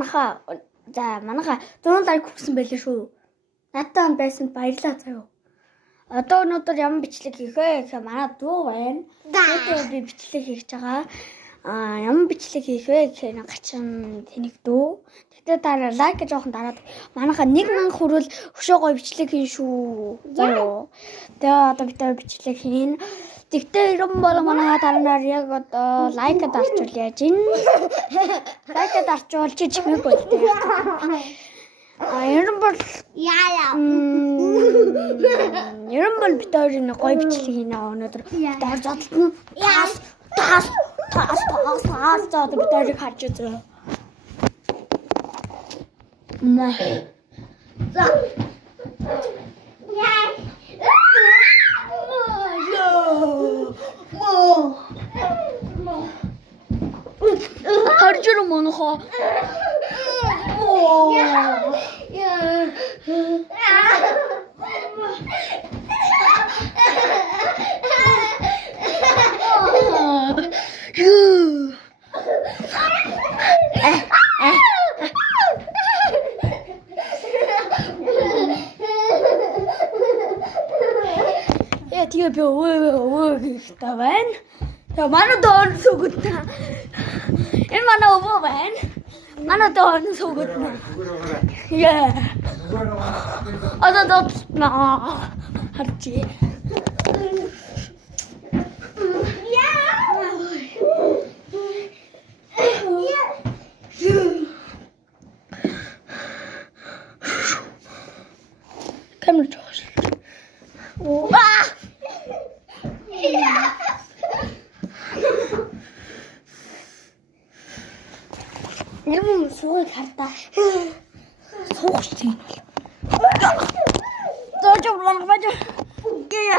манайхаа зүүн лайк хүрсэн байлээ шүү. Надад байсан баярлалаа заяа. Одоо өнөөдөр ямар бичлэг хийх вэ гэхээр манай дүү байна. Тэгээд би бичлэг хийж байгаа. Ямар бичлэг хийх вэ гэхээр гачин тэнэг дүү. Тэгтээ та лайк гэж жоохон дараад манайхаа 1000 хүрвэл өшөө гоё бичлэг хийн шүү. Заяа. Тэгээд одоо бид бичлэг хийн. Тэгтээ ирэн бол манай таранаар яг одоо лайк дарчвал яаж ин. Лайк дарчвал чи чимэг болтой. Ерөн бол ерөн бол бид хоёр нэг гоё бичлэг хийнэ өнөөдөр. Бид хоёр зодтолт таас зод бид хоёр харж үзээ. Маа. За. Харж ирэн монохоо. Тэгээ би өө гэхтэй байна. Тэгээ манай доон сүгднэ. Энэ манай өвөө байна. Манай доон сүгднэ. Яа. Одоо доотна. Харчи. Камера жоож. Нэрмэн сууг хардаа. Суух чинь бол. Зооч бланг баж. Я.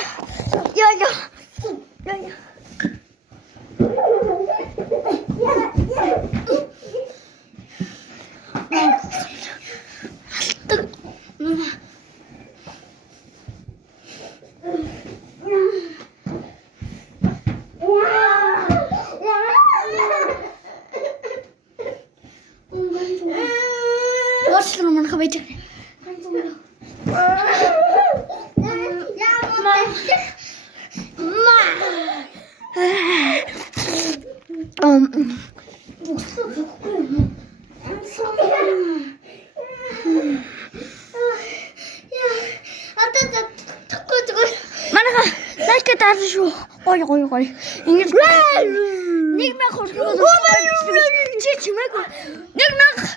Ой. Ингэж 1000 хүрэх бол чи чимээг 1000